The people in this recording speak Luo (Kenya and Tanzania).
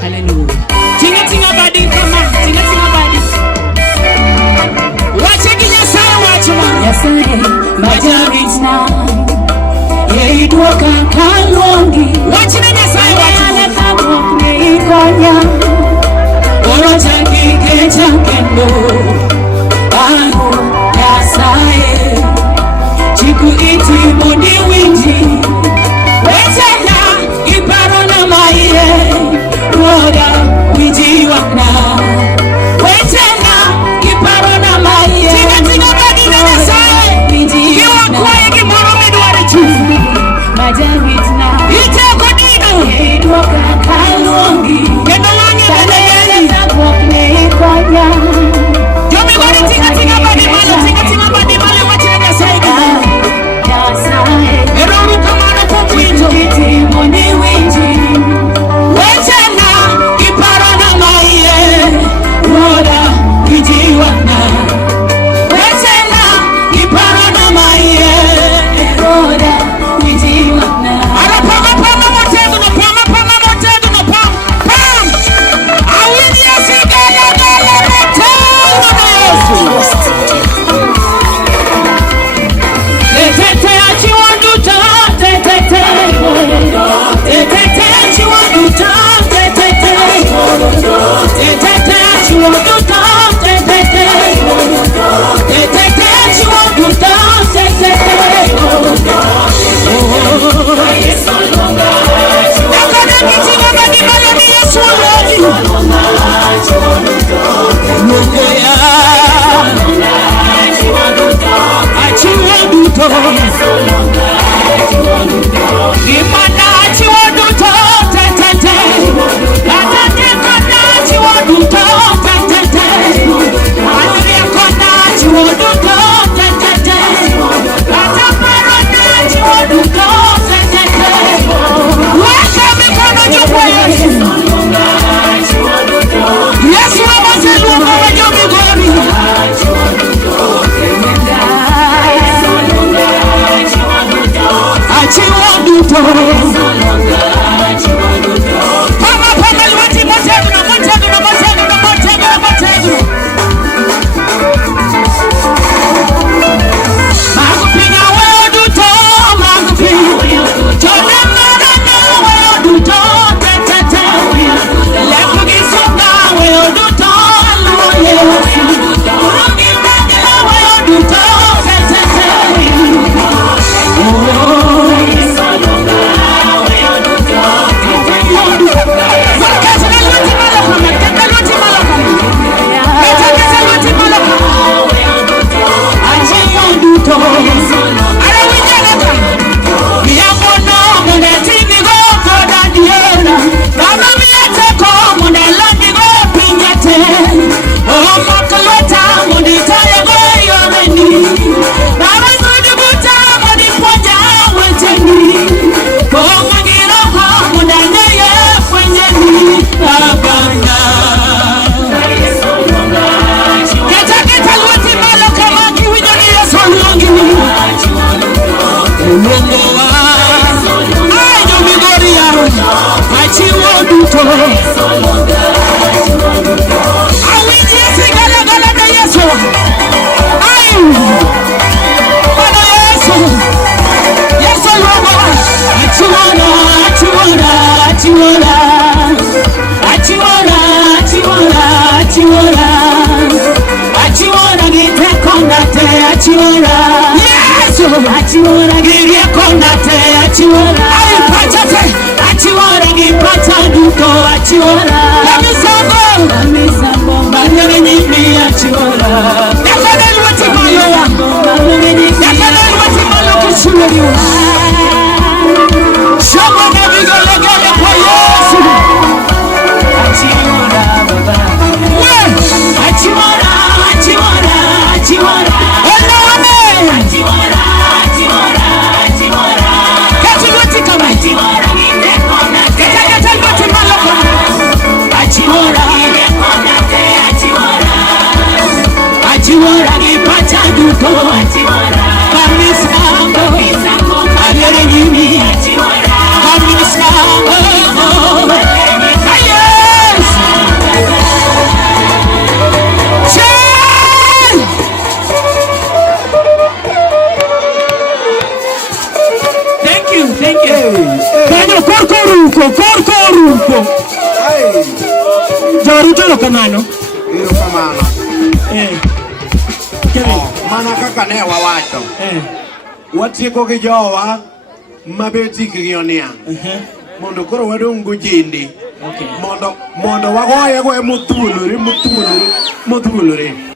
Hallelujah. Tinga badi kama, tinga badi. Wache kinyasa wache ma. Yasare majaritna. Ye duoka kalongi. Wache na nyasa wache. Ale kabo neikonya. Oro changi kecha kendo. Anu yasaye. Chiku iti moni winji. Wetena iparo na maiye. Roda wiji wakna. Wetena iparo na maiye. Tinga badi na nyasaye. Wiji wakna. Kiwa kwaye kimoro midwari chufu. Majaritna. Ite kodino. Yeidwoka kalongi. Kendo wangi kadayeli. Sabokne ikonya. Jomi gori tinga badi malo. Tinga badi malo. Wachina nyasaye kina. Nyasaye. Eruru kamano kukwito. Kiti moni winji. Wetena iparo na maiye. Roda wiji wakna. Wetena iparo na maiye. Roda wiji wakna. Ara pama motego no pam. Awini yasigala motego no Yesu. Tetete achiwanduta tetete. Tetete achiwanduta tetete. Tetete achiwanduta tetete. Tetete achiwanduta tetete. Nakana kitinga badi malo ni Yesu aloni. Mokoya achiwanduta. Imana achiwanduta tetete. Atate kona achiwanduta tetete. Anire kona achiwanduta tetete. Ataparona achiwanduta tetete. Weka mikono juu kwa Yesu. Yesu amazelu kwa jomi gori. Achiwanduta. Pama liwati motego. Magupinga weoduto, magupinga. Tole marana weoduto, tetete. Lepugisonga weoduto, aluye. Urugi magila weoduto, tetete. Achiwara girie konate achiwara ayipachate achiwara gipata duto achiwara kamisambo mbangere nyimi achiwara yakadeli wati malo kushuleriwa shama na vigelegele kwa Yesu achiwara baba achiwara Achiwara gipata duto kamisambo alere nyimi kamisambo aye Korko. Jaruto kamano. Mana kaka ne wawacho. Watieko gi jowa mabeti kigionia. Mondo koro wadongo jindi. Mondo wagoye mutulure.